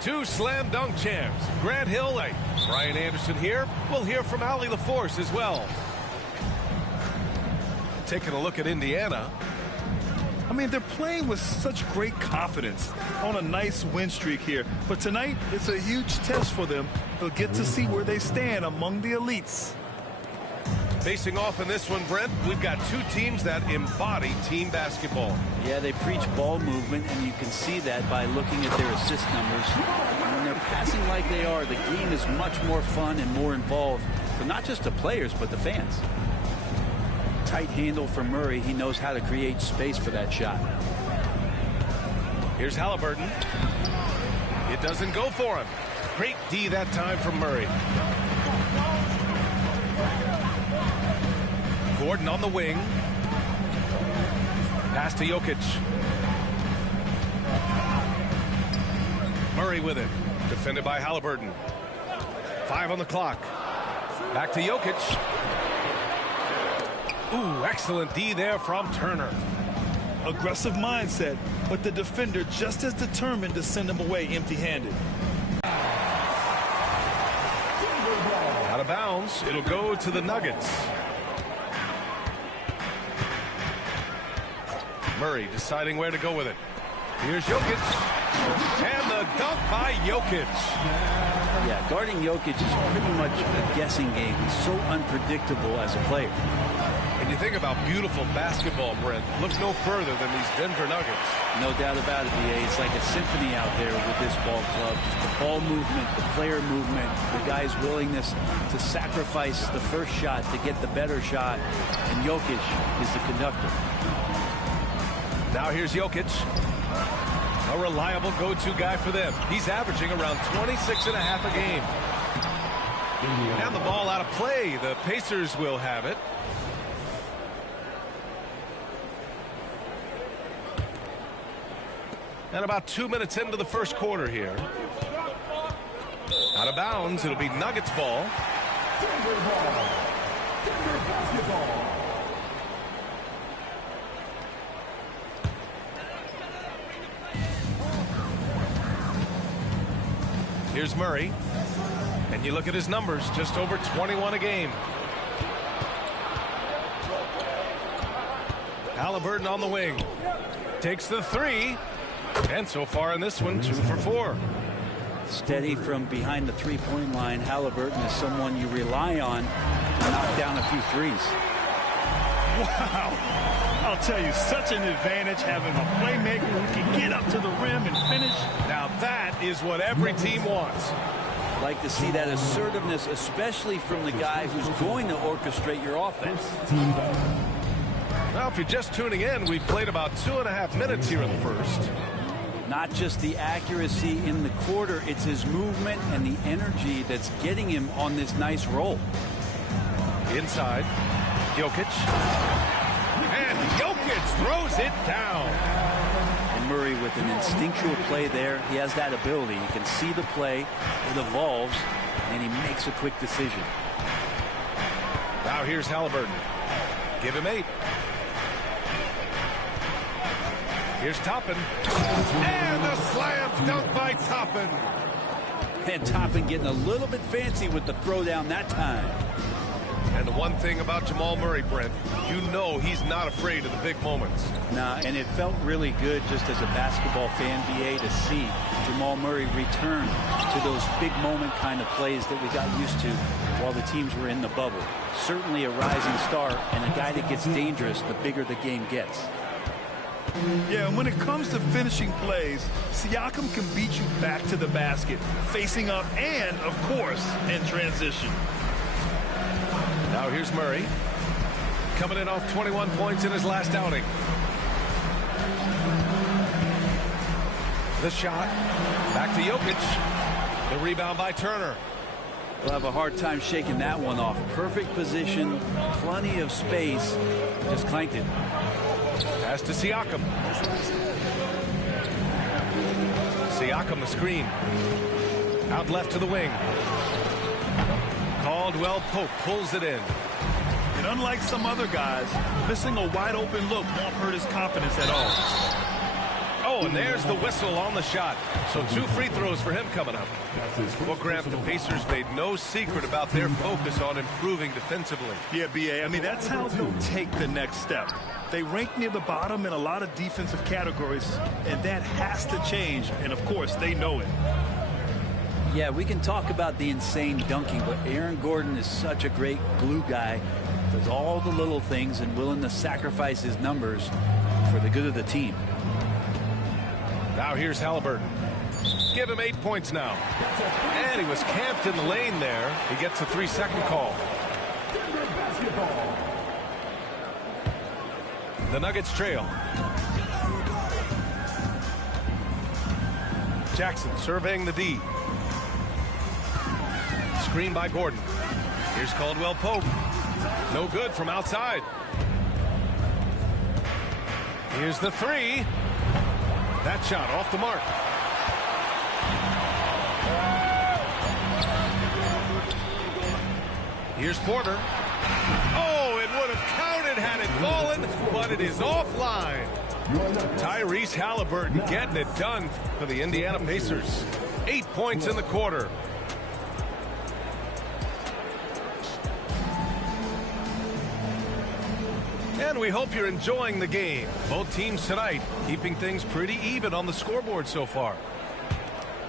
Two slam dunk champs, Grant Hill and Brian Anderson here. We'll hear from Allie LaForce as well. Taking a look at Indiana. I mean, they're playing with such great confidence on a nice win streak here. But tonight, it's a huge test for them. They'll get to see where they stand among the elites. Facing off in this one, Brent, we've got two teams that embody team basketball. Yeah, they preach ball movement, and you can see that by looking at their assist numbers. When they're passing like they are, the game is much more fun and more involved for not just the players, but the fans. Tight handle for Murray. He knows how to create space for that shot. Here's Halliburton. It doesn't go for him. Great D that time from Murray. Gordon on the wing. Pass to Jokic. Murray with it. Defended by Halliburton. 5 on the clock. Back to Jokic. Ooh, excellent D there from Turner. Aggressive mindset, but the defender just as determined to send him away empty-handed. Out of bounds. It'll go to the Nuggets. Murray deciding where to go with it. Here's Jokic. And the dunk by Jokic. Yeah, guarding Jokic is pretty much a guessing game. He's so unpredictable as a player. And you think about beautiful basketball, Brent. Look no further than these Denver Nuggets. No doubt about it, BA. It's like a symphony out there with this ball club. Just the ball movement, the player movement, the guy's willingness to sacrifice the first shot to get the better shot. And Jokic is the conductor. Now here's Jokic. A reliable go-to guy for them. He's averaging around 26.5 a game. And the ball out of play. The Pacers will have it. And about 2 minutes into the first quarter here. Out of bounds. It'll be Nuggets ball. Here's Murray. And you look at his numbers, just over 21 a game. Halliburton on the wing. Takes the three. And so far in this one, 2 for 4. Steady from behind the three-point line. Halliburton is someone you rely on to knock down a few threes. Wow. I'll tell you, such an advantage having a playmaker who can get up to the rim and finish. Now that is what every team wants. Like to see that assertiveness, especially from the guy who's going to orchestrate your offense. Now, if you're just tuning in, we've played about 2.5 minutes here in the first. Not just the accuracy in the quarter, it's his movement and the energy that's getting him on this nice roll. Inside, Jokic. And Jokic throws it down. And Murray with an instinctual play there. He has that ability. You can see the play. It evolves, and he makes a quick decision. Now here's Halliburton. Give him 8. Here's Toppin. And the slam dunk by Toppin. And Toppin getting a little bit fancy with the throwdown that time. And the one thing about Jamal Murray, Brent, you know he's not afraid of the big moments. Nah, and it felt really good just as a basketball fan, BA, to see Jamal Murray return to those big moment kind of plays that we got used to while the teams were in the bubble. Certainly a rising star and a guy that gets dangerous the bigger the game gets. Yeah, and when it comes to finishing plays, Siakam can beat you back to the basket, facing up and, of course, in transition. Now here's Murray. Coming in off 21 points in his last outing. The shot. Back to Jokic. The rebound by Turner. We'll have a hard time shaking that one off. Perfect position, plenty of space. Just clanked it. Pass to Siakam. Siakam the screen. Out left to the wing. Caldwell Pope pulls it in. And unlike some other guys, missing a wide open look won't hurt his confidence at all. Oh, and there's the whistle on the shot. So 2 free throws for him coming up. Well, Grant, the Pacers made no secret about their focus on improving defensively. Yeah, B.A., I mean, that's how they'll take the next step. They rank near the bottom in a lot of defensive categories, and that has to change, and of course, they know it. Yeah, we can talk about the insane dunking, but Aaron Gordon is such a great glue guy. Does all the little things and willing to sacrifice his numbers for the good of the team. Now here's Halliburton. Give him 8 points now. And he was camped in the lane there. He gets a 3-second call. The Nuggets trail. Jackson surveying the D. Screen by Gordon. Here's Caldwell Pope. No good from outside. Here's the 3. That shot off the mark. Here's Porter. Oh, it would have counted had it fallen, but it is offline. Tyrese Halliburton getting it done for the Indiana Pacers. 8 points in the quarter. And we hope you're enjoying the game. Both teams tonight keeping things pretty even on the scoreboard so far.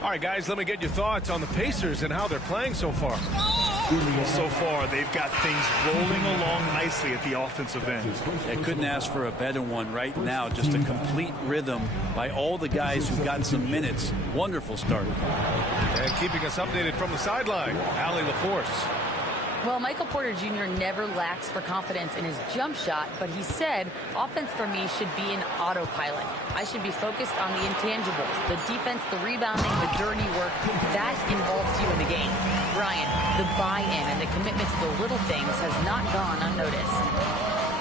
All right, guys, let me get your thoughts on the Pacers and how they're playing so far. So far, they've got things rolling along nicely at the offensive end. They couldn't ask for a better one right now. Just a complete rhythm by all the guys who got some minutes. Wonderful start. And keeping us updated from the sideline, Allie LaForce. Well, Michael Porter Jr. never lacks for confidence in his jump shot, but he said, offense for me should be an autopilot. I should be focused on the intangibles, the defense, the rebounding, the dirty work. That involves you in the game. Brian, the buy-in and the commitment to the little things has not gone unnoticed.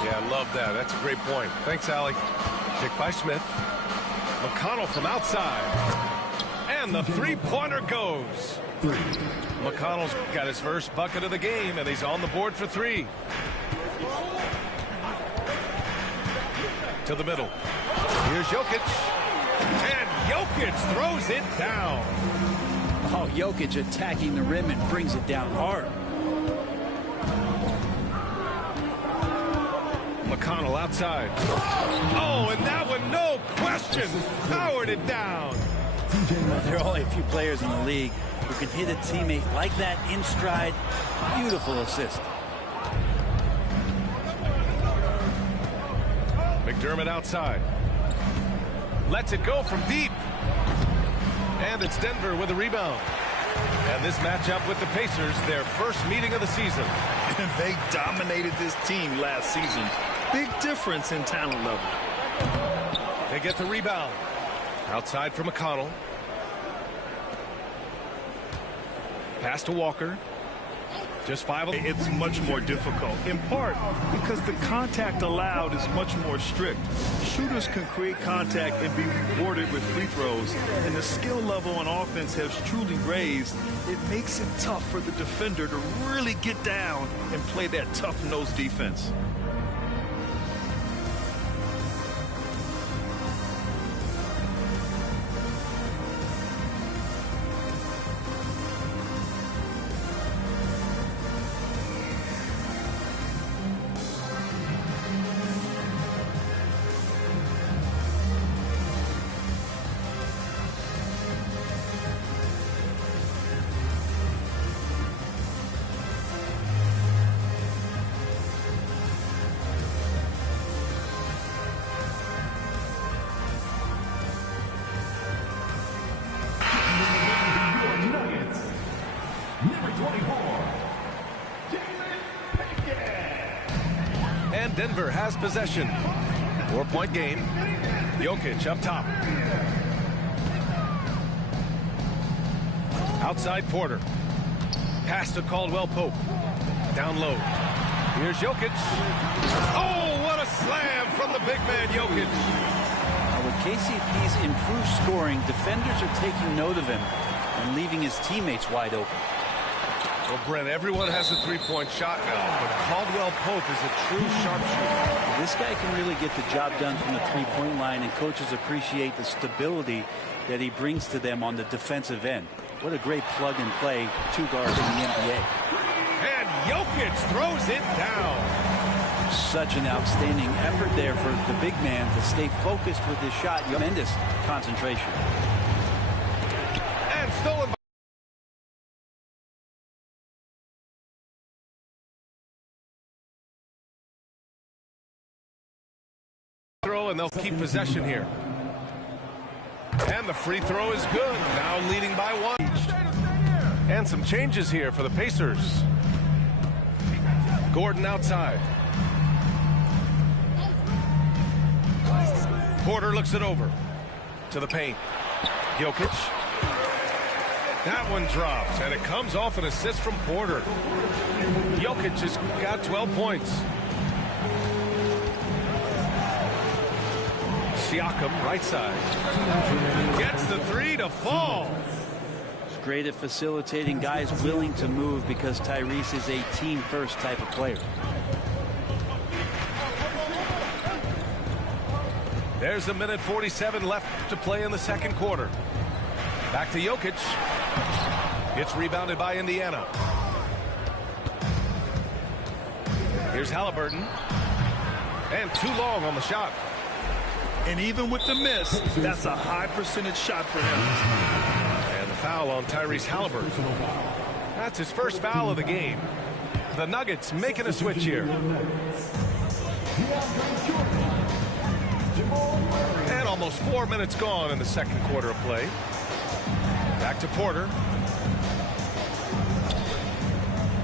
Yeah, I love that. That's a great point. Thanks, Allie. Pick by Smith. McConnell from outside. And the three-pointer goes. McConnell's got his first bucket of the game, and he's on the board for 3. To the middle. Here's Jokic. And Jokic throws it down. Oh, Jokic attacking the rim and brings it down hard. McConnell outside. Oh, and that one, no question, powered it down. There are only a few players in the league who can hit a teammate like that in stride. Beautiful assist. McDermott outside. Lets it go from deep. And it's Denver with a rebound. And this matchup with the Pacers, their first meeting of the season. And they dominated this team last season. Big difference in talent level. They get the rebound. Outside for McConnell. Pass to Walker. Just 5. It's much more difficult, in part because the contact allowed is much more strict. Shooters can create contact and be rewarded with free throws, and the skill level on offense has truly raised. It makes it tough for the defender to really get down and play that tough-nosed defense. And Denver has possession. 4-point game. Jokic up top. Outside Porter. Pass to Caldwell Pope. Down low. Here's Jokic. Oh, what a slam from the big man Jokic. Now, with KCP's improved scoring, defenders are taking note of him and leaving his teammates wide open. Well, Brent, everyone has a three-point shot now, but Caldwell Pope is a true sharpshooter. This guy can really get the job done from the three-point line, and coaches appreciate the stability that he brings to them on the defensive end. What a great plug-and-play two guard in the NBA. And Jokic throws it down. Such an outstanding effort there for the big man to stay focused with his shot. Tremendous concentration. And stolen by throw, and they'll keep possession here. And the free throw is good. Now leading by one. And some changes here for the Pacers. Gordon outside. Porter looks it over to the paint. Jokic. That one drops, and it comes off an assist from Porter. Jokic has got 12 points. Siakam, right side. Gets the three to fall. He's great at facilitating guys willing to move because Tyrese is a team-first type of player. There's a minute 47 left to play in the second quarter. Back to Jokic. It's rebounded by Indiana. Here's Halliburton. And too long on the shot. And even with the miss, that's a high percentage shot for him. And the foul on Tyrese Halliburton. That's his first foul of the game. The Nuggets making a switch here. And almost 4 minutes gone in the second quarter of play. Back to Porter.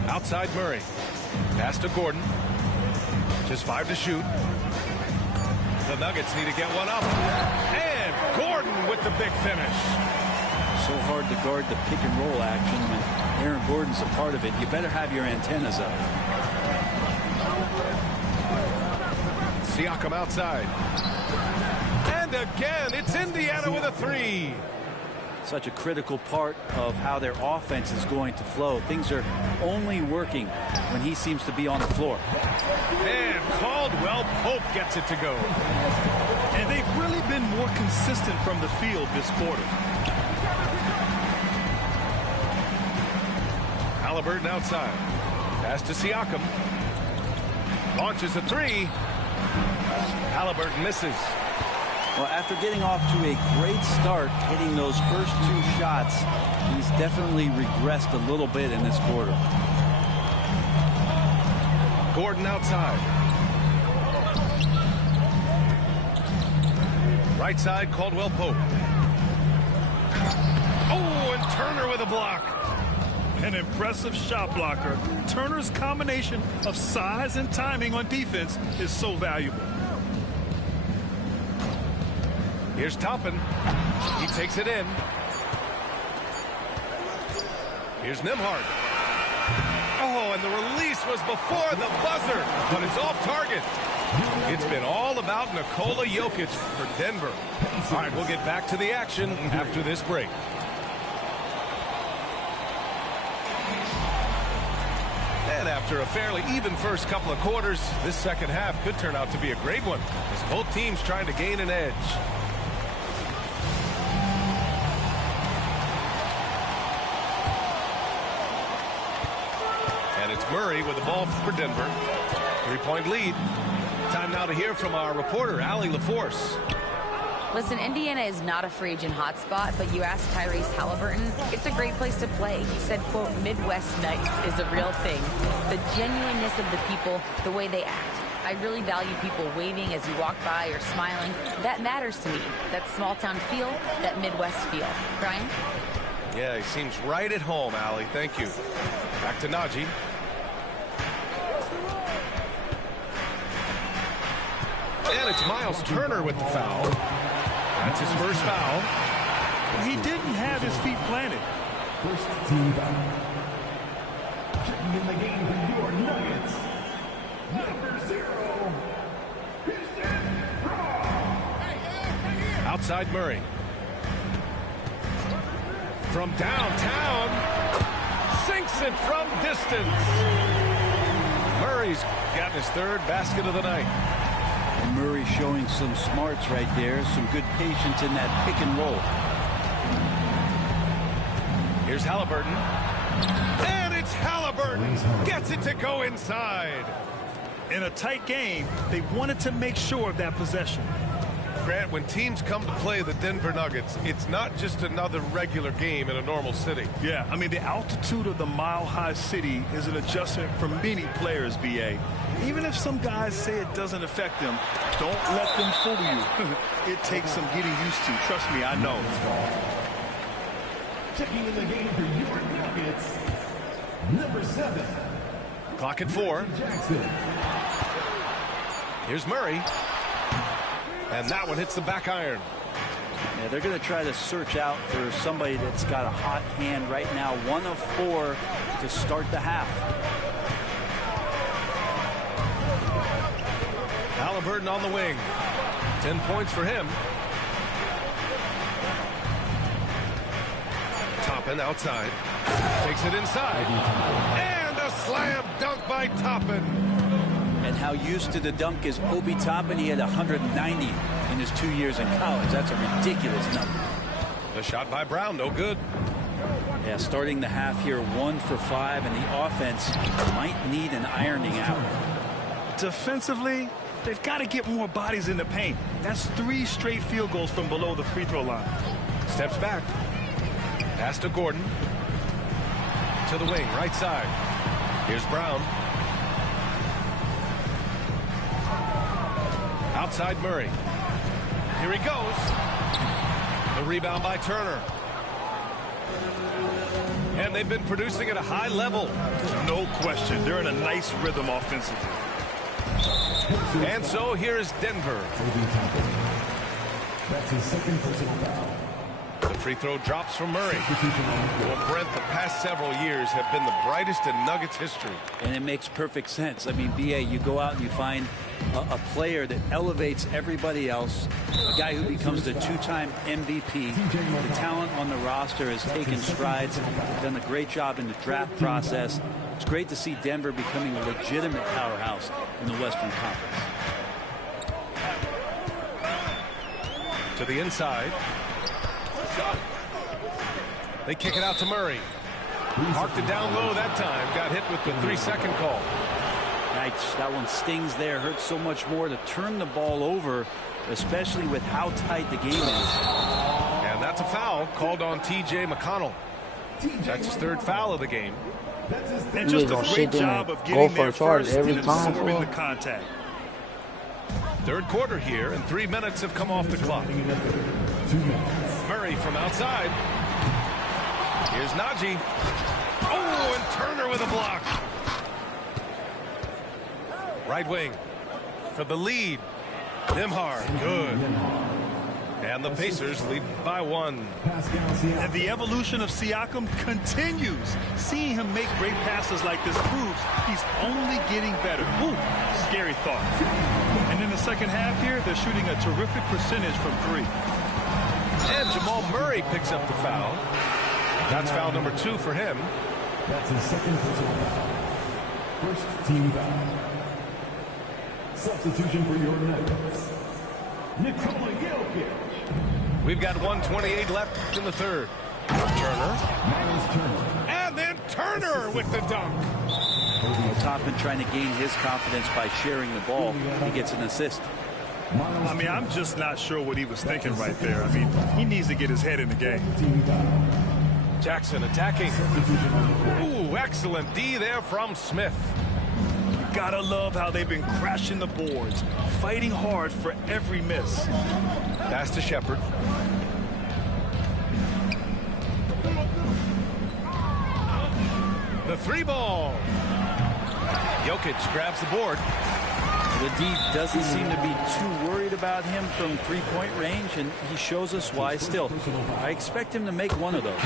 Outside Murray. Pass to Gordon. Just 5 to shoot. The Nuggets need to get one up. And Gordon with the big finish. So hard to guard the pick and roll action when Aaron Gordon's a part of it. You better have your antennas up. Siakam outside. And again, it's Indiana with a three. Such a critical part of how their offense is going to flow. Things are only working when he seems to be on the floor. And Caldwell Pope gets it to go. And they've really been more consistent from the field this quarter. Halliburton outside. Pass to Siakam. Launches a three. Halliburton misses. Well, after getting off to a great start, hitting those first two shots, he's definitely regressed a little bit in this quarter. Gordon outside. Right side, Caldwell Pope. Oh, and Turner with a block. An impressive shot blocker. Turner's combination of size and timing on defense is so valuable. Here's Toppin. He takes it in. Here's Nembhard. Oh, and the release was before the buzzer, but it's off target. It's been all about Nikola Jokic for Denver. All right, we'll get back to the action after this break. And after a fairly even first couple of quarters, this second half could turn out to be a great one, as both teams trying to gain an edge. And it's Murray with the ball for Denver. 3-point lead. Time now to hear from our reporter, Allie LaForce. Listen, Indiana is not a free agent hotspot, but you ask Tyrese Halliburton, it's a great place to play. He said, quote, Midwest nice is a real thing. The genuineness of the people, the way they act. I really value people waving as you walk by or smiling. That matters to me. That small town feel, that Midwest feel. Brian? Yeah, he seems right at home, Allie. Thank you. Back to Najee. And it's Miles Turner with the foul. That's his first foul. He didn't have his feet planted. First team foul. Checking in the game for your Nuggets. Number 0. Outside Murray. From downtown. Sinks Hits it from distance. Murray's gotten his third basket of the night. And Murray showing some smarts right there. Some good patience in that pick and roll. Here's Halliburton. And it's Halliburton. Gets it to go inside. In a tight game, they wanted to make sure of that possession. Grant, when teams come to play the Denver Nuggets, it's not just another regular game in a normal city. Yeah, I mean, the altitude of the mile-high city is an adjustment for many players, B.A. Even if some guys say it doesn't affect them, don't let them fool you. It takes some getting used to. Trust me, I know. Checking in the game for your Nuggets, number 7. Clock at 4. Jackson. Here's Murray. And that one hits the back iron. Yeah, they're going to try to search out for somebody that's got a hot hand right now. 1 of 4 to start the half. Halliburton on the wing. 10 points for him. Toppin outside. Takes it inside. And a slam dunk by Toppin. And how used to the dunk is Obi Toppin. He had 190 in his 2 years in college. That's a ridiculous number. The shot by Brown, no good. Yeah, starting the half here, 1 for 5, and the offense might need an ironing out. Defensively, they've got to get more bodies in the paint. That's 3 straight field goals from below the free throw line. Steps back. Pass to Gordon. To the wing, right side. Here's Brown. Outside Murray. Here he goes. The rebound by Turner. And they've been producing at a high level. No question. They're in a nice rhythm offensively. And so here is Denver. That's his second personal foul. The free throw drops from Murray. Well, Brent, the past several years have been the brightest in Nuggets history. And it makes perfect sense. I mean, B.A., you go out and you find a player that elevates everybody else, a guy who becomes the 2-time MVP. The talent on the roster has taken strides, done a great job in the draft process. It's great to see Denver becoming a legitimate powerhouse in the Western Conference. To the inside. They kick it out to Murray. Marked it down low that time. Got hit with the 3-second call. Nice. That one stings there. Hurts so much more to turn the ball over, especially with how tight the game is. And that's a foul called on T.J. McConnell. That's his 3rd foul of the game. And just a great job of getting there first and absorbing the contact. 3rd quarter here, and 3 minutes have come off the clock. Murray from outside. Here's Najee. Oh, and Turner with a block. Right wing for the lead. Nembhard, good. And the Pacers lead by 1. And the evolution of Siakam continues. Seeing him make great passes like this proves he's only getting better. Ooh, scary thought. And in the second half here, they're shooting a terrific percentage from 3. And Jamal Murray picks up the foul. That's foul number 2 for him. That's his second personal foul. First team foul. Substitution for your Nuggets, Nikola Jokic. We've got 1:28 left in the 3rd. Turner. And then Turner with the dunk. Toppin trying to gain his confidence by sharing the ball. He gets an assist. I mean, I'm just not sure what he was thinking right there. I mean, he needs to get his head in the game. Jackson attacking. Ooh, excellent D there from Smith. Gotta love how they've been crashing the boards, fighting hard for every miss. Pass to Shepherd. The 3-ball. Jokic grabs the board. The D doesn't seem to be too worried about him from 3-point range, and he shows us why still. I expect him to make one of those.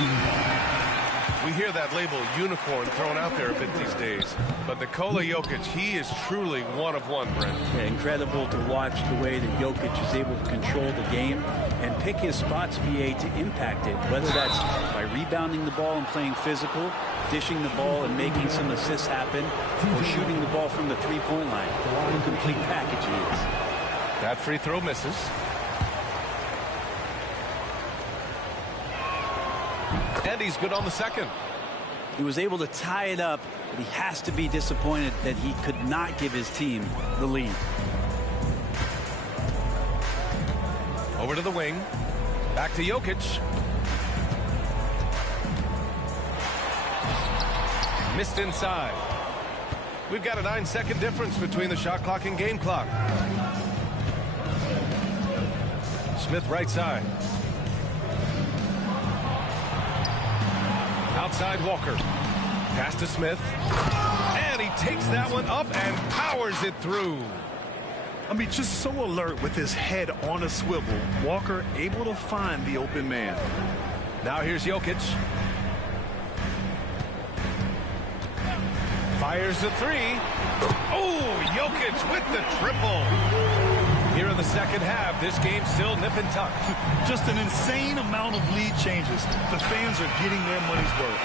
We hear that label unicorn thrown out there a bit these days. But Nikola Jokic, he is truly one of one, Brent. Yeah, incredible to watch the way that Jokic is able to control the game and pick his spots, BA, to impact it, whether that's by rebounding the ball and playing physical, dishing the ball and making some assists happen, or shooting the ball from the three-point line. What a complete package he is. That free throw misses. And he's good on the second. He was able to tie it up, but he has to be disappointed that he could not give his team the lead. Over to the wing. Back to Jokic. Missed inside. We've got a 9-second difference between the shot clock and game clock. Smith right side. Outside Walker. Pass to Smith. And he takes that one up and powers it through. I mean, just so alert with his head on a swivel. Walker able to find the open man. Now here's Jokic. Fires the three. Oh, Jokic with the triple. Here in the second half, this game still nip and tuck. Just an insane amount of lead changes. The fans are getting their money's worth.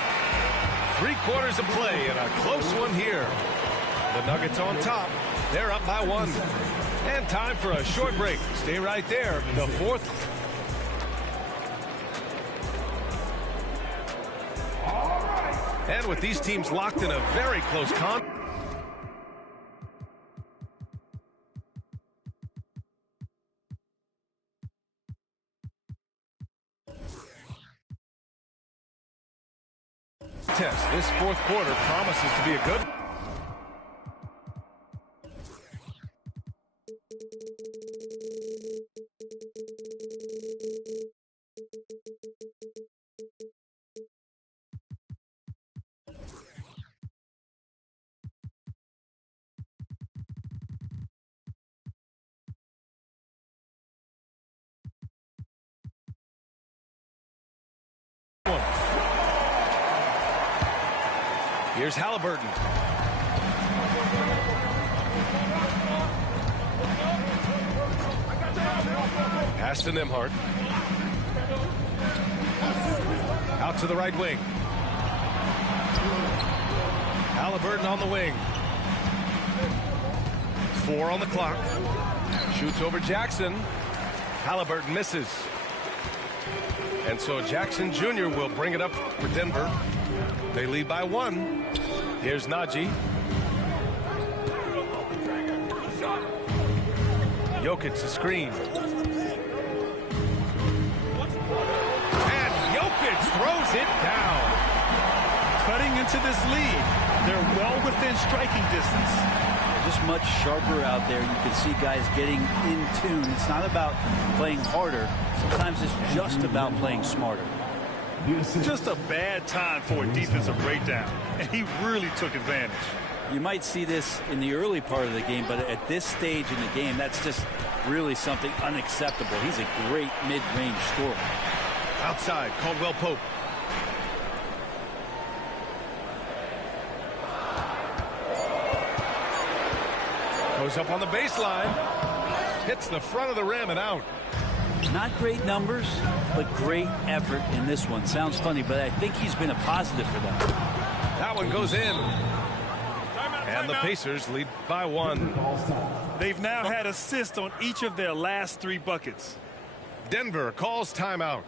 3/4 of play and a close one here. The Nuggets on top. They're up by 1. And time for a short break. Stay right there. The fourth. And with these teams locked in a very close contest. This fourth quarter promises to be a good. Here's Halliburton. Pass to Nembhard. Out to the right wing. Halliburton on the wing. 4 on the clock. Shoots over Jackson. Halliburton misses. And so Jackson Jr. will bring it up for Denver. They lead by 1. Here's Najee. Jokic the screen. And Jokic throws it down. Cutting into this lead. They're well within striking distance. Just much sharper out there. You can see guys getting in tune. It's not about playing harder. Sometimes it's just about playing smarter. Just a bad time for a defensive breakdown, and he really took advantage. You might see this in the early part of the game, but at this stage in the game, that's just really something unacceptable. He's a great mid-range scorer. Outside, Caldwell Pope. Goes up on the baseline. Hits the front of the rim and out. Not great numbers, but great effort in this one. Sounds funny, but I think he's been a positive for them. That one goes in. And the Pacers lead by 1. They've now had assists on each of their last 3 buckets. Denver calls timeout.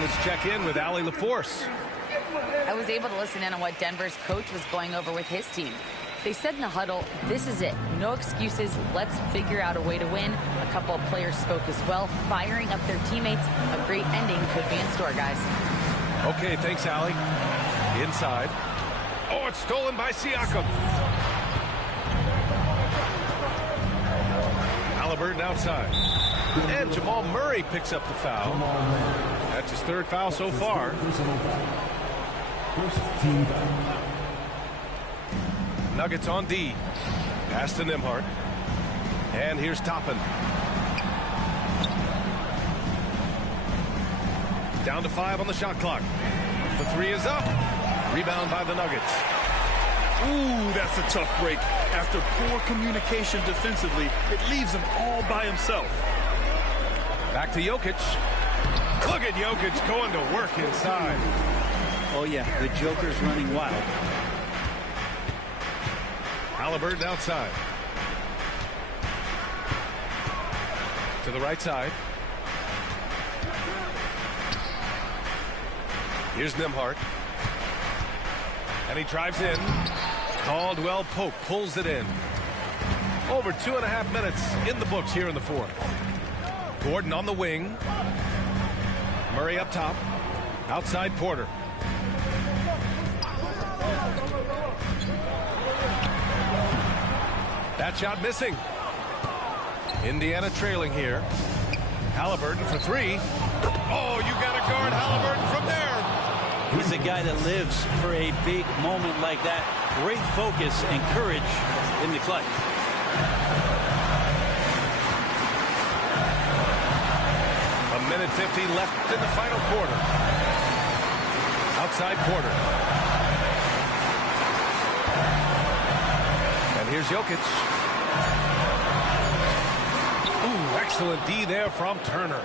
Let's check in with Allie LaForce. I was able to listen in on what Denver's coach was going over with his team. They said in the huddle, this is it. No excuses. Let's figure out a way to win. A couple of players spoke as well, firing up their teammates. A great ending could be in store, guys. Okay, thanks, Allie. Inside. Oh, it's stolen by Siakam. Halliburton outside. And Jamal Murray picks up the foul. That's his third foul so far. First team foul. Nuggets on D. Pass to Nembhard. And here's Toppin. Down to 5 on the shot clock. The 3 is up. Rebound by the Nuggets. Ooh, that's a tough break. After poor communication defensively, it leaves him all by himself. Back to Jokic. Look at Jokic going to work inside. Oh, yeah, the Joker's running wild. Halliburton outside. To the right side. Here's Nembhard. And he drives in. Caldwell Pope pulls it in. Over 2.5 minutes in the books here in the fourth. Gordon on the wing. Murray up top. Outside Porter. That shot missing. Indiana trailing here. Halliburton for 3. Oh, you got to guard Halliburton from there. He's a guy that lives for a big moment like that. Great focus and courage in the clutch. A minute 50 left in the final quarter. Outside Porter. And here's Jokic. Ooh, excellent D there from Turner.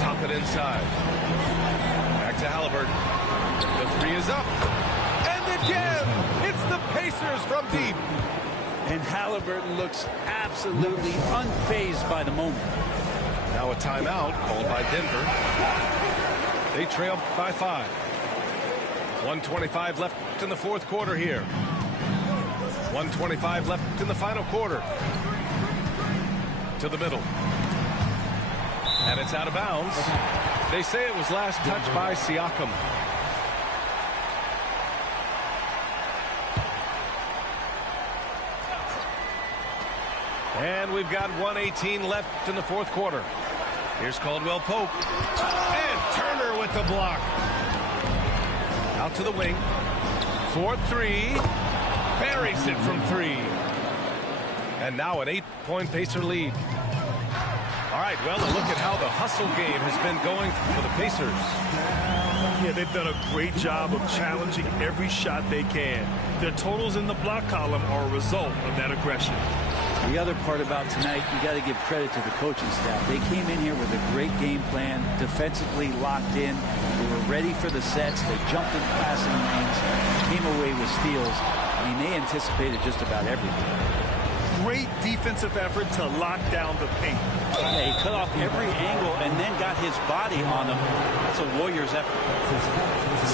Top it inside. Back to Halliburton. The 3 is up. And again, it's the Pacers from deep. And Halliburton looks absolutely unfazed by the moment. Now a timeout called by Denver. They trail by 5. 1:25 left in the fourth quarter here. 1:25 left in the final quarter. To the middle. And it's out of bounds. They say it was last touched by Siakam. And we've got 1:18 left in the fourth quarter. Here's Caldwell Pope. And Turner with the block. Out to the wing. 4-3. Buries it from 3. And now an 8-point Pacer lead. All right, well, a look at how the hustle game has been going for the Pacers. Yeah, they've done a great job of challenging every shot they can. Their totals in the block column are a result of that aggression. The other part about tonight, you got to give credit to the coaching staff. They came in here with a great game plan, defensively locked in. They were ready for the sets. They jumped in passing lanes, came away with steals. I mean, they anticipated just about everything. Great defensive effort to lock down the paint. Yeah, he cut off every angle and then got his body on them. That's a Warriors effort.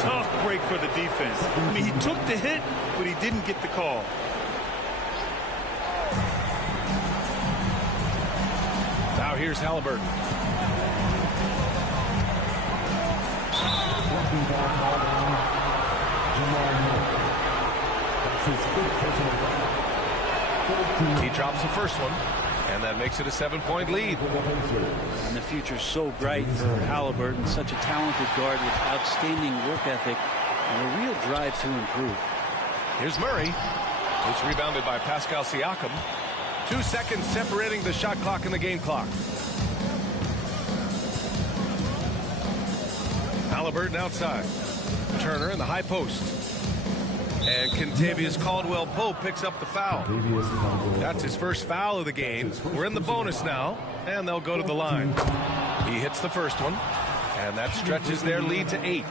Tough break for the defense. I mean, he took the hit, but he didn't get the call. Now here's Halliburton. He drops the first one, and that makes it a 7-point lead. And the future's so bright for Halliburton, such a talented guard with outstanding work ethic and a real drive to improve. Here's Murray. It's rebounded by Pascal Siakam. 2 seconds separating the shot clock and the game clock. Halliburton outside. Turner in the high post. And Kentavious Caldwell-Pope picks up the foul. That's his first foul of the game. We're in the bonus now, and they'll go to the line. He hits the first one, and that stretches their lead to 8.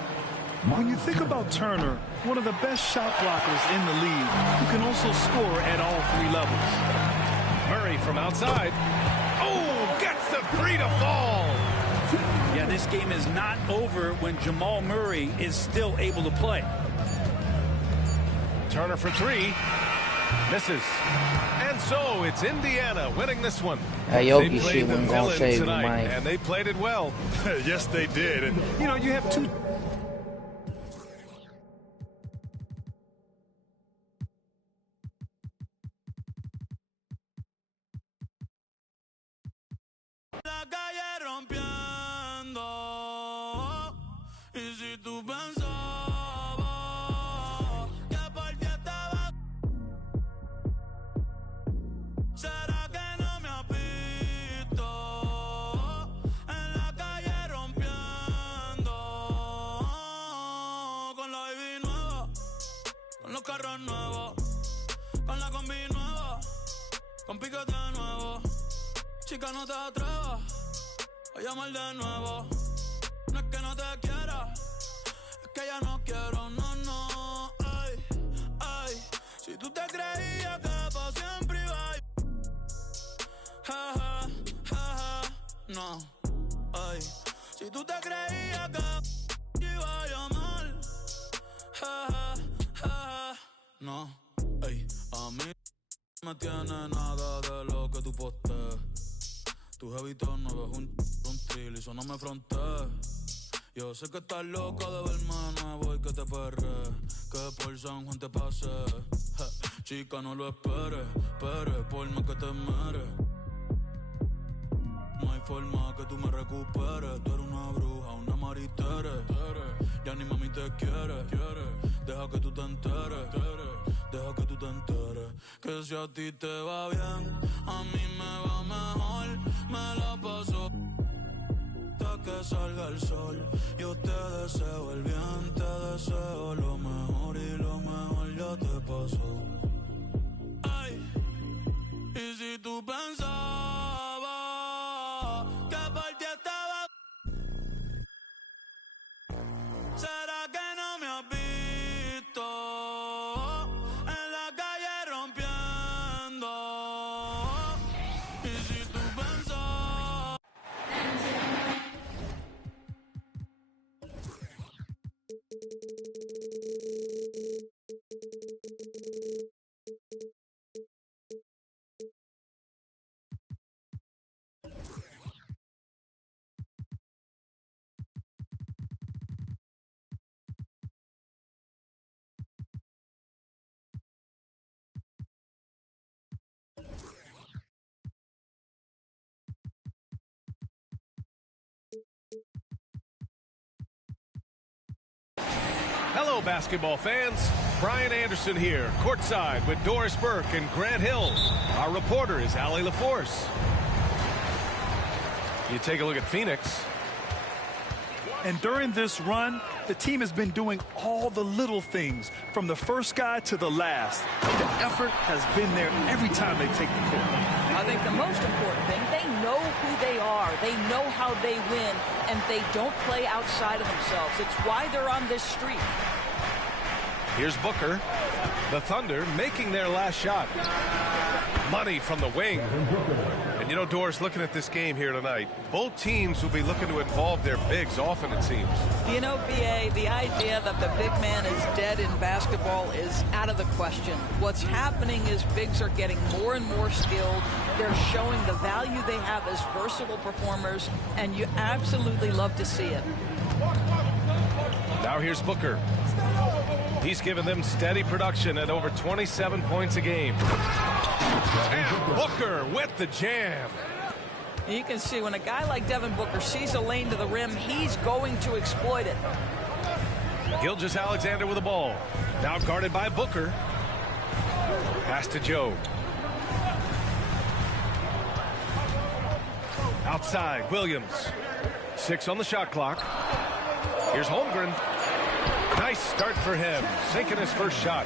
When you think about Turner, one of the best shot blockers in the league, who can also score at all 3 levels. Murray from outside. Oh, gets the 3 to fall. Yeah, this game is not over when Jamal Murray is still able to play. Turner for 3. Misses. And so it's Indiana winning this one. They played the villain tonight, and they played it well. Yes, they did. And, you know, you have 2... carro nuevo, con la combi nueva, con piquete nuevo. Chica, no te atrevas a llamar de nuevo. No es que no te quiera, es que ya no quiero, no, no. Ay, ay, si tú te creías que pa' siempre iba a... Ja, ja, ja, ja, no. Ay, si tú te creías que iba a llamar. Ja, ja, ja, ja, no. Ay, a mí no me tiene nada de lo que tú postees. Tus hábitos no ves un trill y eso no me frontees. Yo sé que estás loca de verme nuevo y que te perre, que por San Juan te pase. Chica, no lo esperes, por más que te meres. No hay forma que tú me recuperes. Tú eres una bruja, una maritere. Ya ni mami te quiere. Deja que tú te enteres. Deja que tú te enteres. Que si a ti te va bien, a mí me va mejor. Me la paso hasta que salga el sol. Yo te deseo el bien, te deseo lo mejor. Y lo mejor ya te pasó. Ay, y si tú pensabas que por ti estaba, ¿será que no me has visto en la calle rompiendo? Y si tú pensabas... Hello, basketball fans. Brian Anderson here, courtside with Doris Burke and Grant Hill. Our reporter is Allie LaForce. You take a look at Phoenix. And during this run, the team has been doing all the little things, from the first guy to the last. The effort has been there every time they take the court. I think the most important thing, they know who they are. They know how they win, and they don't play outside of themselves. It's why they're on this streak. Here's Booker. The Thunder making their last shot. Money from the wing. And you know, Doris, looking at this game here tonight, both teams will be looking to involve their bigs often, it seems. You know, B.A., the idea that the big man is dead in basketball is out of the question. What's happening is bigs are getting more and more skilled. They're showing the value they have as versatile performers, and you absolutely love to see it. Now here's Booker. He's given them steady production at over 27 points a game. And Booker with the jam. You can see when a guy like Devin Booker sees a lane to the rim, he's going to exploit it. Gilgeous-Alexander with the ball. Now guarded by Booker. Pass to Joe. Outside, Williams. 6 on the shot clock. Here's Holmgren. Nice start for him, sinking his first shot.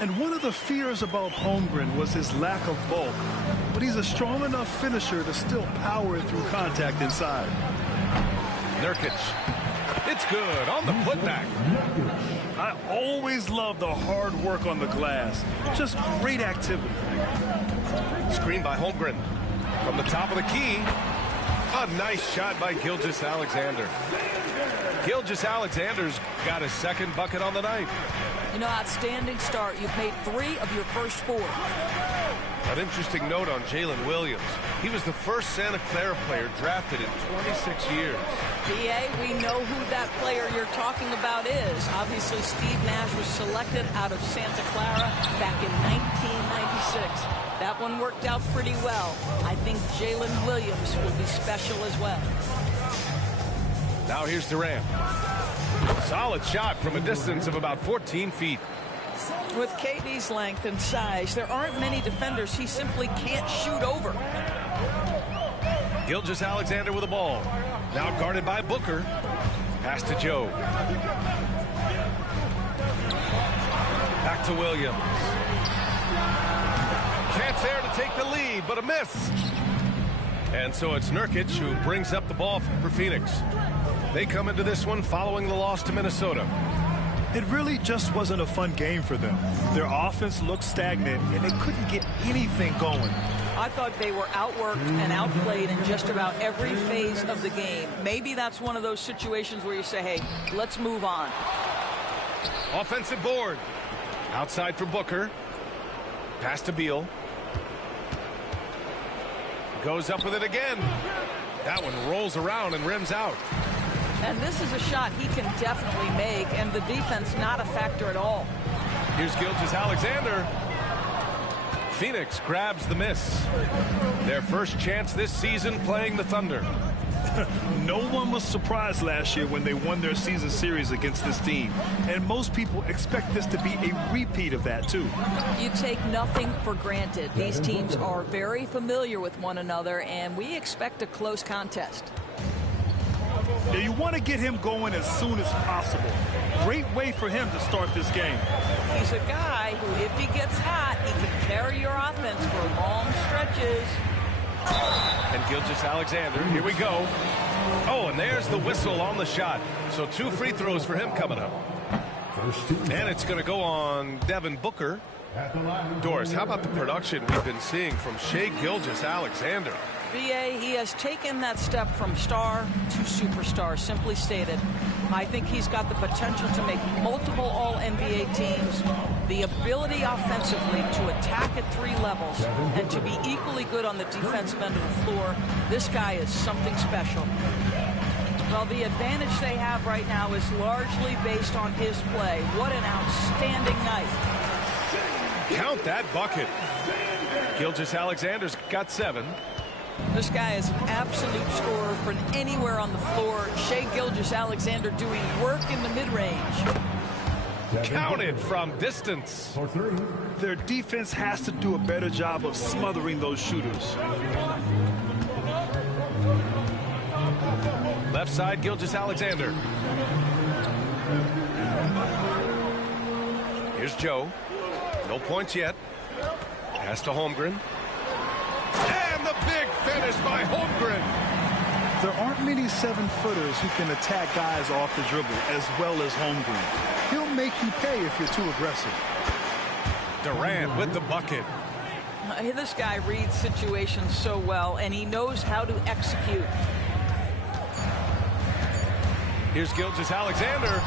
And one of the fears about Holmgren was his lack of bulk, but he's a strong enough finisher to still power through contact inside. Nurkic. It's good on the putback. I always love the hard work on the glass. Just great activity. Screen by Holmgren. From the top of the key, a nice shot by Gilgeous-Alexander. Gilgeous-Alexander's got his second bucket on the night. You know, outstanding start. You've made 3 of your first 4. An interesting note on Jalen Williams. He was the first Santa Clara player drafted in 26 years. B.A., we know who that player you're talking about is. Obviously, Steve Nash was selected out of Santa Clara back in 1996. That one worked out pretty well. I think Jalen Williams will be special as well. Now here's Durant. Solid shot from a distance of about 14 feet. With KD's length and size, there aren't many defenders he simply can't shoot over. Gilgeous-Alexander with the ball. Now guarded by Booker. Pass to Joe. Back to Williams. Chance there to take the lead, but a miss. And so it's Nurkic who brings up the ball for Phoenix. They come into this one following the loss to Minnesota. It really just wasn't a fun game for them. Their offense looked stagnant, and they couldn't get anything going. I thought they were outworked and outplayed in just about every phase of the game. Maybe that's one of those situations where you say, hey, let's move on. Offensive board. Outside for Booker. Pass to Beal. Goes up with it again. That one rolls around and rims out. And this is a shot he can definitely make, and the defense not a factor at all. Here's Gilgeous-Alexander. Phoenix grabs the miss. Their first chance this season playing the Thunder. No one was surprised last year when they won their season series against this team. And most people expect this to be a repeat of that, too. You take nothing for granted. These teams are very familiar with one another, and we expect a close contest. Now, you want to get him going as soon as possible. Great way for him to start this game. He's a guy who, if he gets hot, he can carry your offense for long stretches. And Gilgeous-Alexander, here we go. Oh, and there's the whistle on the shot. So 2 free throws for him coming up. And it's going to go on Devin Booker. Doris, how about the production we've been seeing from Shai Gilgeous-Alexander? BA, he has taken that step from star to superstar, simply stated. I think he's got the potential to make multiple All-NBA teams, the ability offensively to attack at 3 levels, and to be equally good on the defensive end of the floor. This guy is something special. Well, the advantage they have right now is largely based on his play. What an outstanding night. Count that bucket. Gilgeous-Alexander's got 7. This guy is an absolute scorer from anywhere on the floor. Shai Gilgeous-Alexander doing work in the mid-range. Counted from distance. Their defense has to do a better job of smothering those shooters. Left side, Gilgeous-Alexander. Here's Joe. No points yet. Pass to Holmgren. And the big finish by Holmgren. There aren't many 7-footers who can attack guys off the dribble as well as Holmgren. He'll make you pay if you're too aggressive. Durant with the bucket. This guy reads situations so well, and he knows how to execute. Here's Gilgeous-Alexander.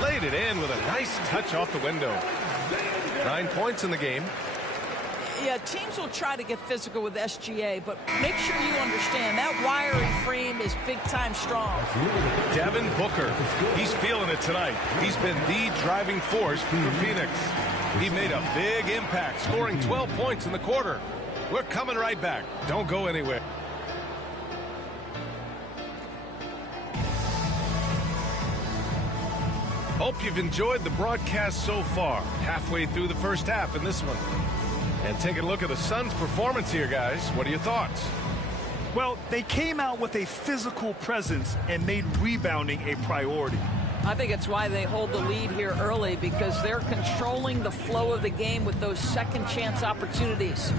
Laid it in with a nice touch off the window. 9 points in the game. Yeah, teams will try to get physical with SGA, but make sure you understand that wiry frame is big-time strong. Devin Booker, he's feeling it tonight. He's been the driving force for Phoenix. He made a big impact, scoring 12 points in the quarter. We're coming right back. Don't go anywhere. Hope you've enjoyed the broadcast so far. Halfway through the first half in this one. And taking a look at the Suns' performance here, guys. What are your thoughts? Well, they came out with a physical presence and made rebounding a priority. I think it's why they hold the lead here early, because they're controlling the flow of the game with those second chance opportunities.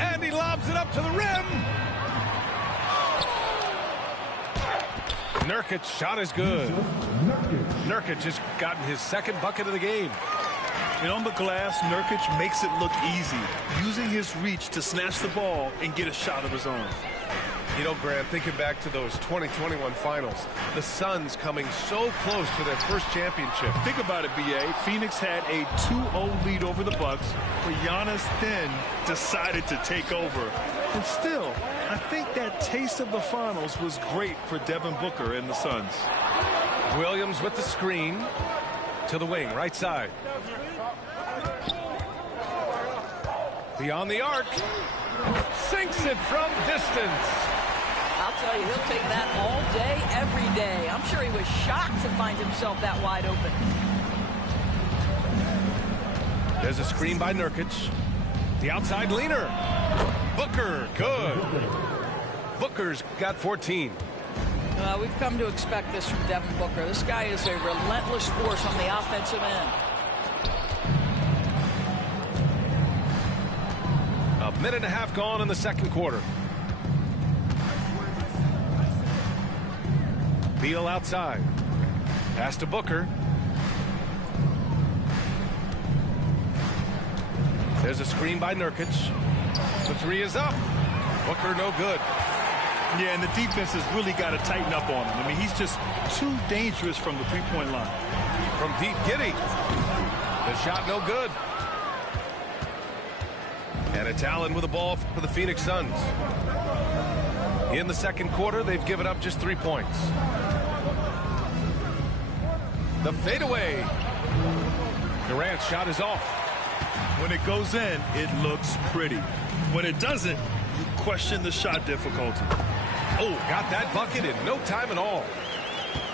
And he lobs it up to the rim. Nurkic shot is good. Nurkic just gotten his second bucket of the game. And on the glass, Nurkic makes it look easy, using his reach to snatch the ball and get a shot of his own. You know, Grant, thinking back to those 2021 finals, the Suns coming so close to their first championship. Think about it, B.A. Phoenix had a 2-0 lead over the Bucks, but Giannis then decided to take over. And still, I think that taste of the finals was great for Devin Booker and the Suns. Williams with the screen to the wing, right side. Beyond the arc. Sinks it from distance. I'll tell you, he'll take that all day, every day. I'm sure he was shocked to find himself that wide open. There's a screen by Nurkic. The outside leaner. Booker, good. Booker's got 14. We've come to expect this from Devin Booker. This guy is a relentless force on the offensive end. A minute and a half gone in the second quarter. Beal outside. Pass to Booker. There's a screen by Nurkic. The three is up. Booker no good. Yeah, and the defense has really got to tighten up on him. I mean, he's just too dangerous from the three-point line. From deep, Giddey. The shot no good. And it's Allen with the ball for the Phoenix Suns. In the second quarter, they've given up just 3 points. The fadeaway. Durant's shot is off. When it goes in, it looks pretty. When it doesn't, you question the shot difficulty. Oh, got that bucket in no time at all.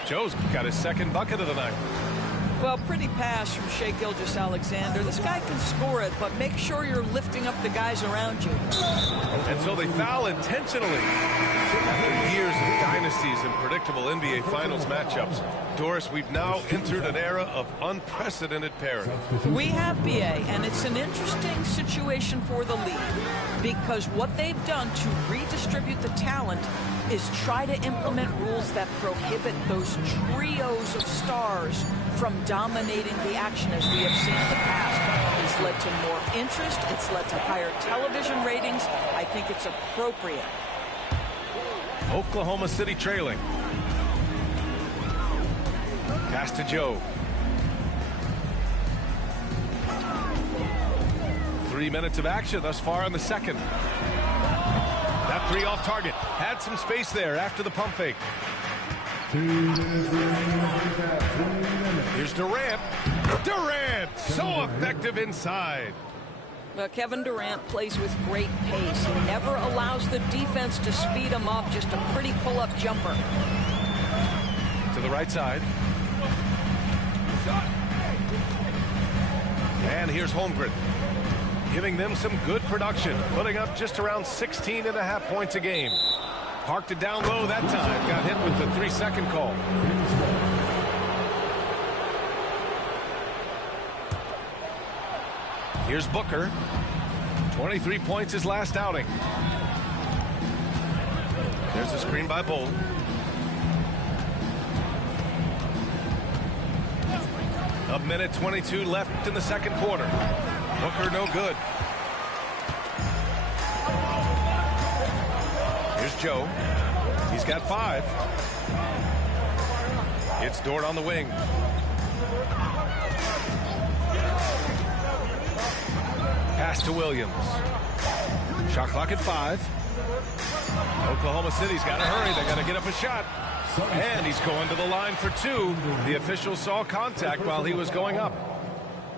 Joe's got his second bucket of the night. Well, pretty pass from Shai Gilgeous-Alexander. This guy can score it, but make sure you're lifting up the guys around you. And so they foul intentionally. After years of dynasties and predictable NBA Finals matchups, Doris, we've now entered an era of unprecedented pairing. We have, BA, and it's an interesting situation for the league because what they've done to redistribute the talent is try to implement rules that prohibit those trios of stars from dominating the action as we have seen in the past. It's led to more interest. It's led to higher television ratings. I think it's appropriate. Oklahoma City trailing. Pass to Joe. 3 minutes of action thus far in the second. That three off target. Had some space there after the pump fake. 2 minutes remaining. Here's Durant. Durant, so effective inside. Well, Kevin Durant plays with great pace. He never allows the defense to speed him up. Just a pretty pull-up jumper. To the right side. And here's Holmgren, giving them some good production, putting up just around 16.5 points a game. Parked it down low that time. Got hit with the 3-second call. Here's Booker. 23 points his last outing. There's a screen by Bolt. A minute 22 left in the second quarter. Booker no good. Here's Joe. He's got 5. It's Dort on the wing. Pass to Williams. Shot clock at 5. Oklahoma City's got to hurry. They got to get up a shot. And he's going to the line for 2. The official saw contact while he was going up.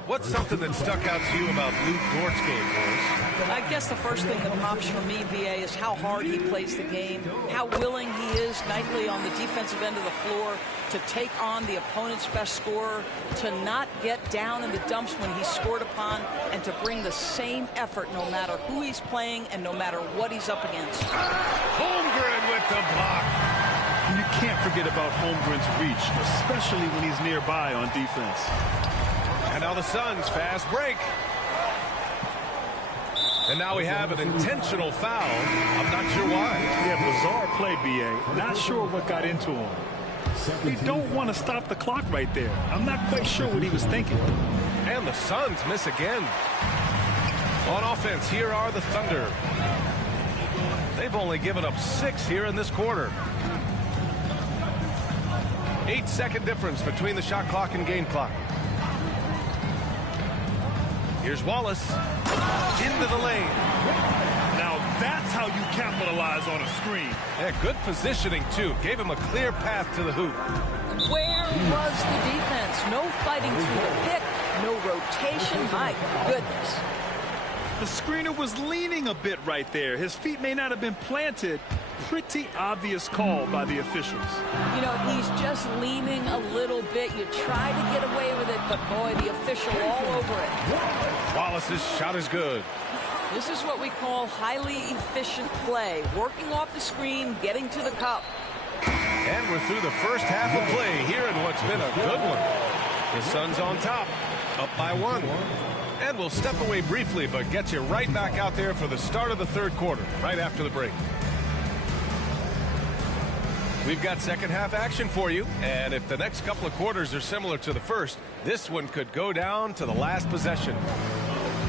What's something that stuck out to you about Luke Dort's game, Boris? I guess the first thing that pops for me, BA, is how hard he plays the game, how willing he is nightly on the defensive end of the floor to take on the opponent's best scorer, to not get down in the dumps when he's scored upon, and to bring the same effort no matter who he's playing and no matter what he's up against. Holmgren with the block. You can't forget about Holmgren's reach, especially when he's nearby on defense. And now the Suns fast break. And now we have an intentional foul. I'm not sure why. Yeah, bizarre play, BA. Not sure what got into him. They don't want to stop the clock right there. I'm not quite sure what he was thinking. And the Suns miss again. On offense, here are the Thunder. They've only given up 6 here in this quarter. 8-second difference between the shot clock and game clock. Here's Wallace into the lane. Now that's how you capitalize on a screen. Yeah, good positioning, too. Gave him a clear path to the hoop. Where was the defense? No fighting through the pick, no rotation. My goodness. The screener was leaning a bit right there. His feet may not have been planted. Pretty obvious call by the officials. You know, he's just leaning a little bit. You try to get away with it, but boy, the official all over it. Wallace's shot is good. This is what we call highly efficient play. Working off the screen, getting to the cup. And we're through the first half of play here in what's been a good one. The Suns on top, up by 1. And we'll step away briefly, but get you right back out there for the start of the third quarter, right after the break. We've got second half action for you, and if the next couple of quarters are similar to the first, this one could go down to the last possession.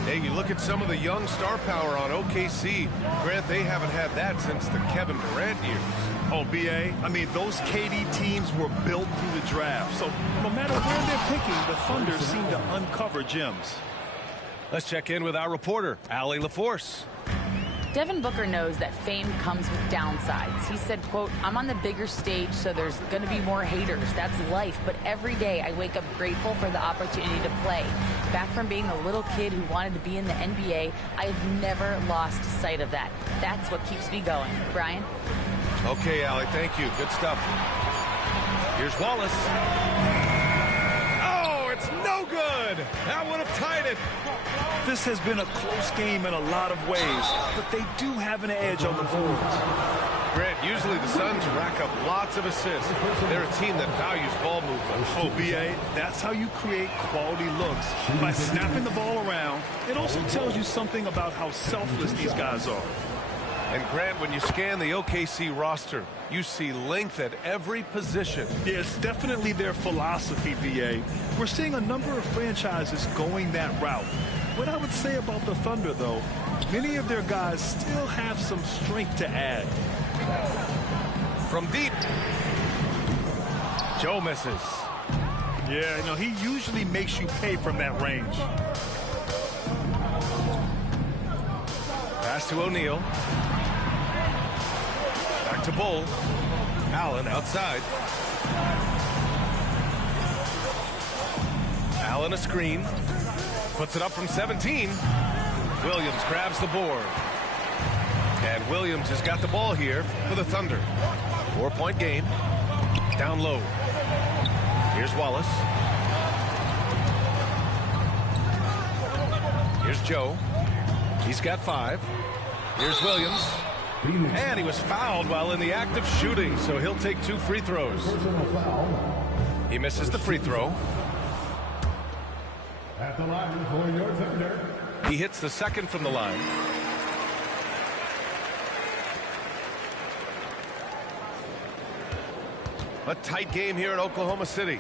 Hey, you look at some of the young star power on OKC. Grant, they haven't had that since the Kevin Durant years. Oh, B.A., I mean, those KD teams were built through the draft. So no matter where they're picking, the Thunder seem to uncover gems. Let's check in with our reporter, Allie LaForce. Devin Booker knows that fame comes with downsides. He said, quote, "I'm on the bigger stage, so there's going to be more haters. That's life. But every day I wake up grateful for the opportunity to play. Back from being the little kid who wanted to be in the NBA, I have never lost sight of that. That's what keeps me going." Brian? Okay, Allie, thank you. Good stuff. Here's Wallace. Oh, it's no good. That would have tied it. This has been a close game in a lot of ways, but they do have an edge on the boards. Grant, usually the Suns rack up lots of assists. They're a team that values ball movement. Oh, B.A., that's how you create quality looks, by snapping the ball around. It also tells you something about how selfless these guys are. And Grant, when you scan the OKC roster, you see length at every position. Yeah, it's definitely their philosophy, B.A. We're seeing a number of franchises going that route. What I would say about the Thunder, though, many of their guys still have some strength to add. From deep, Joe misses. Yeah, no, he usually makes you pay from that range. Pass to O'Neal. Back to Bull. Allen outside. Allen a screen. Puts it up from 17. Williams grabs the board. And Williams has got the ball here for the Thunder. 4-point game. Down low. Here's Wallace. Here's Joe. He's got 5. Here's Williams. And he was fouled while in the act of shooting, so he'll take 2 free throws. He misses the free throw. At the line for your Thunder. He hits the second from the line. A tight game here in Oklahoma City.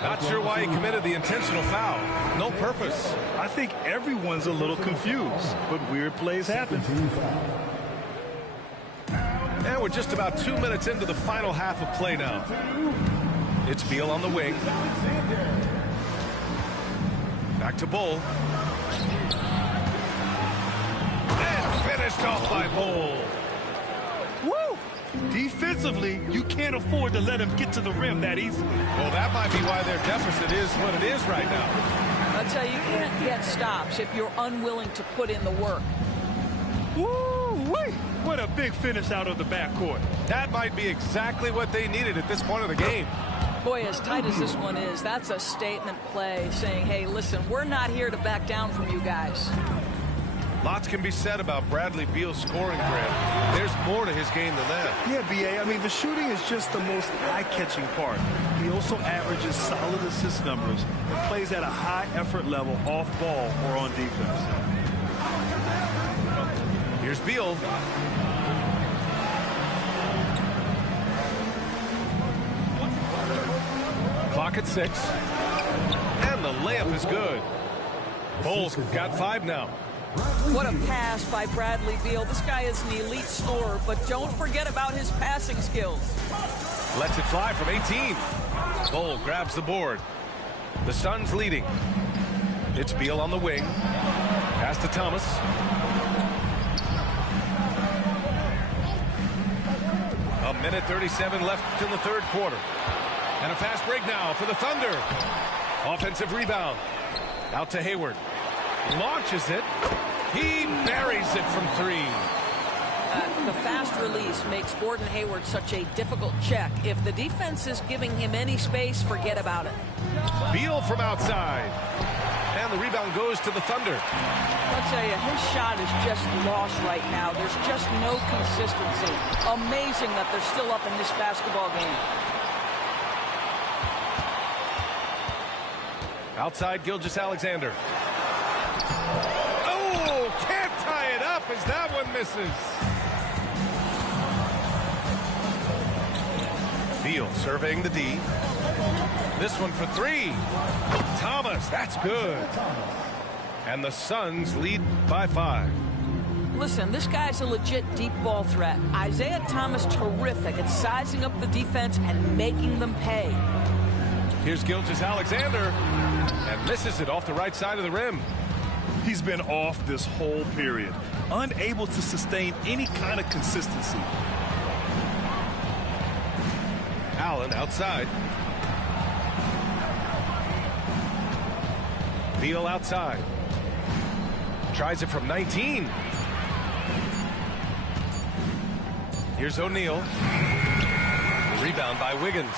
Not sure why he committed the intentional foul. No purpose. I think everyone's a little confused, but weird plays happen. And we're just about 2 minutes into the final half of play now. It's Beal on the wing. Back to Bull. And finished off by Bull. Woo! Defensively, you can't afford to let him get to the rim that easily. Well, that might be why their deficit is what it is right now. I'll tell you, you can't get stops if you're unwilling to put in the work. Woo-wee! What a big finish out of the backcourt. That might be exactly what they needed at this point of the game. Boy, as tight as this one is, that's a statement play saying, hey, listen, we're not here to back down from you guys. Lots can be said about Bradley Beal's scoring, Grant. There's more to his game than that. Yeah, B.A., I mean, the shooting is just the most eye-catching part. He also averages solid assist numbers and plays at a high effort level off ball or on defense. Here's Beal. Clock at 6. And the layup is good. Bull's got 5 now. What a pass by Bradley Beal. This guy is an elite scorer, but don't forget about his passing skills. Lets it fly from 18. Bull grabs the board. The Suns leading. It's Beal on the wing. Pass to Thomas. A minute 37 left in the third quarter. And a fast break now for the Thunder. Offensive rebound. Out to Hayward. Launches it. He buries it from 3. The fast release makes Gordon Hayward such a difficult check. If the defense is giving him any space, forget about it. Beal from outside. And the rebound goes to the Thunder. I'll tell you, his shot is just lost right now. There's just no consistency. Amazing that they're still up in this basketball game. Outside, Gilgeous-Alexander. Oh, can't tie it up as that one misses. Beal surveying the D. This one for three. Thomas, that's good. And the Suns lead by 5. Listen, this guy's a legit deep ball threat. Isaiah Thomas, terrific at sizing up the defense and making them pay. Here's Gilgeous-Alexander, and misses it off the right side of the rim. He's been off this whole period, unable to sustain any kind of consistency. Allen outside. Beal outside. Tries it from 19. Here's O'Neal. Rebound by Wiggins.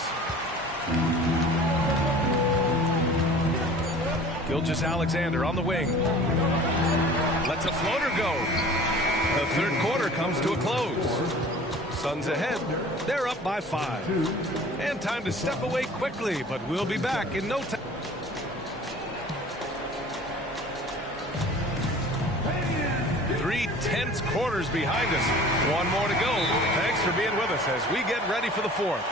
Gilgeous-Alexander on the wing. Lets a floater go. The third quarter comes to a close. Suns ahead. They're up by 5. And time to step away quickly, but we'll be back in no time. Three tense quarters behind us. One more to go. Thanks for being with us as we get ready for the fourth.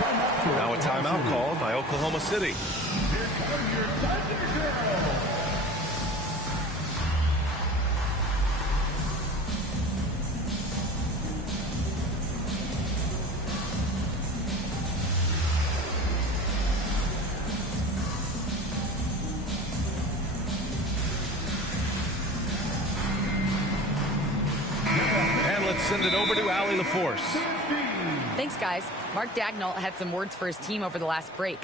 Now a timeout called by Oklahoma City. Send it over to Allie LaForce. Thanks, guys. Mark Daigneault had some words for his team over the last break.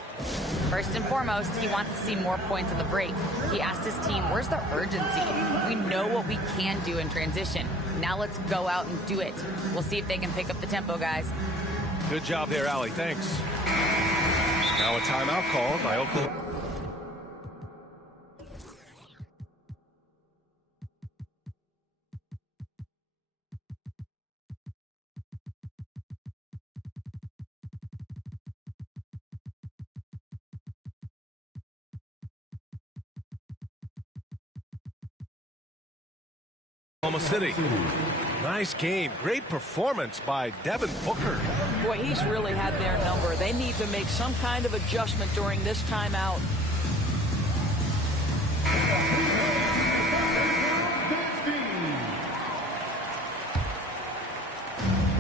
First and foremost, he wants to see more points on the break. He asked his team, where's the urgency? We know what we can do in transition. Now let's go out and do it. We'll see if they can pick up the tempo, guys. Good job there, Allie. Thanks. Now a timeout called by Oklahoma. Oklahoma City. Nice game. Great performance by Devin Booker. Boy, he's really had their number. They need to make some kind of adjustment during this timeout.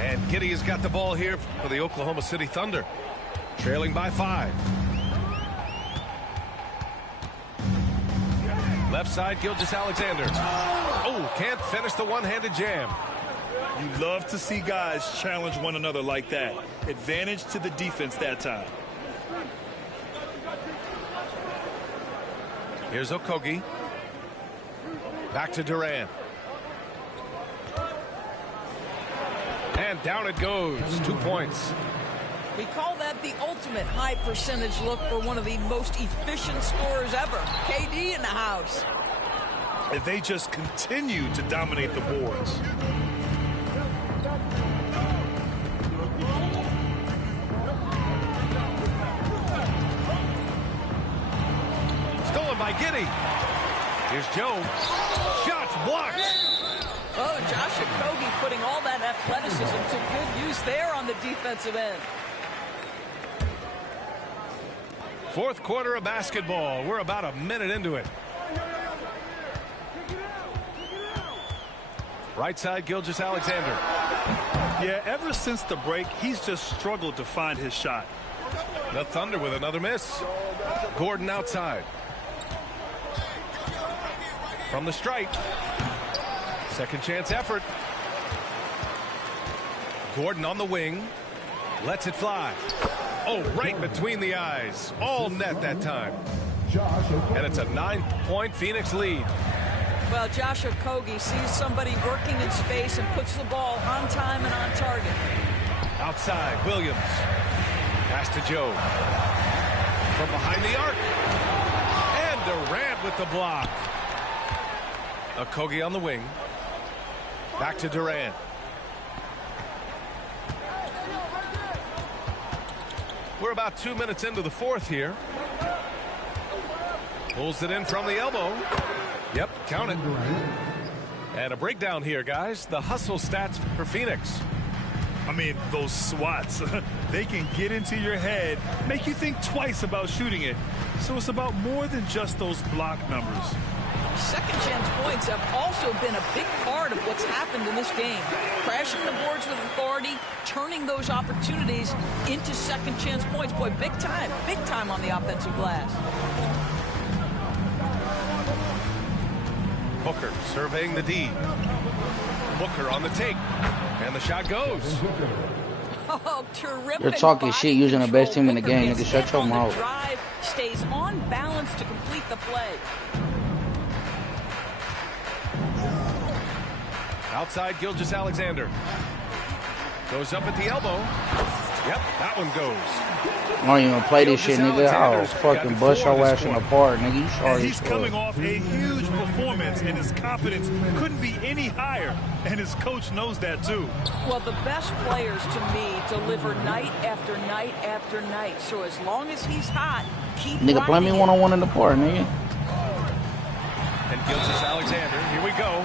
And Giddey has got the ball here for the Oklahoma City Thunder. Trailing by 5. Left side, Gilgeous-Alexander. Oh, can't finish the one-handed jam. You love to see guys challenge one another like that. Advantage to the defense that time. Here's Okogie. Back to Durant. And down it goes. 2 points. We call that the ultimate high percentage look for one of the most efficient scorers ever. KD in the house. And they just continue to dominate the boards. Stolen by Giddey. Here's Joe. Shots blocked. Oh, Josh Okogie putting all that athleticism to good use there on the defensive end. Fourth quarter of basketball. We're about a minute into it. Right side, Gilgeous-Alexander. Yeah, ever since the break, he's just struggled to find his shot. The Thunder with another miss. Gordon outside. From the stripe. Second chance effort. Gordon on the wing. Lets it fly. Oh, right between the eyes. All net that time. And it's a 9-point Phoenix lead. Well, Josh Okogie sees somebody working in space and puts the ball on time and on target. Outside, Williams. Pass to Joe. From behind the arc. And Durant with the block. Okogie on the wing. Back to Durant. We're about 2 minutes into the fourth here. Pulls it in from the elbow. Yep, count it. And a breakdown here, guys. The hustle stats for Phoenix. I mean, those swats, they can get into your head, make you think twice about shooting it. So it's about more than just those block numbers. Second chance points have also been a big part of what's happened in this game. Crashing the boards with authority, turning those opportunities into second chance points. Boy, big time on the offensive glass. Booker surveying the D. Booker on the take. And the shot goes. Oh, terrific. You're talking shit using the best team in the game. Nigga, shut your mouth. Drive, stays on balance to complete the play. Outside Gilgeous-Alexander. Goes up at the elbow. Yep, that one goes. I don't even play this shit, nigga. I'll fucking bust your ass apart, nigga. You sorry. And he's coming off a huge performance, and his confidence couldn't be any higher. And his coach knows that, too. Well, the best players, to me, deliver night after night after night. So as long as he's hot, keep nigga, play me one-on-one in the park, nigga. And Gilgeous-Alexander, here we go.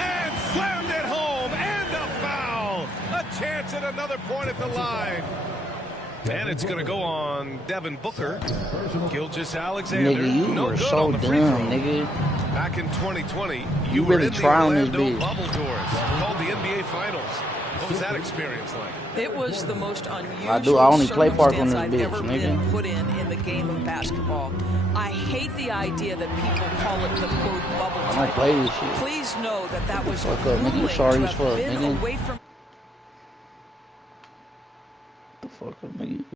And slammed it home, and a foul. A chance at another point at the line. And it's going to go on Devin Booker. Gilgeous-Alexander. Nigga, you no were good so on the free dumb, throw. nigga. Back in 2020, You were really in the trying this Orlando bitch. bubble doors, called the NBA Finals. What was that experience like? It was the most unusual I only play park on this I've bitch, ever nigga. been put in the game of basketball. I hate the idea that people call it the quote bubble I don't type. play this shit. Please know that that was Fuck up, nigga. You grueling sorry to as have fuck, been nigga. away from Fuck up, nigga.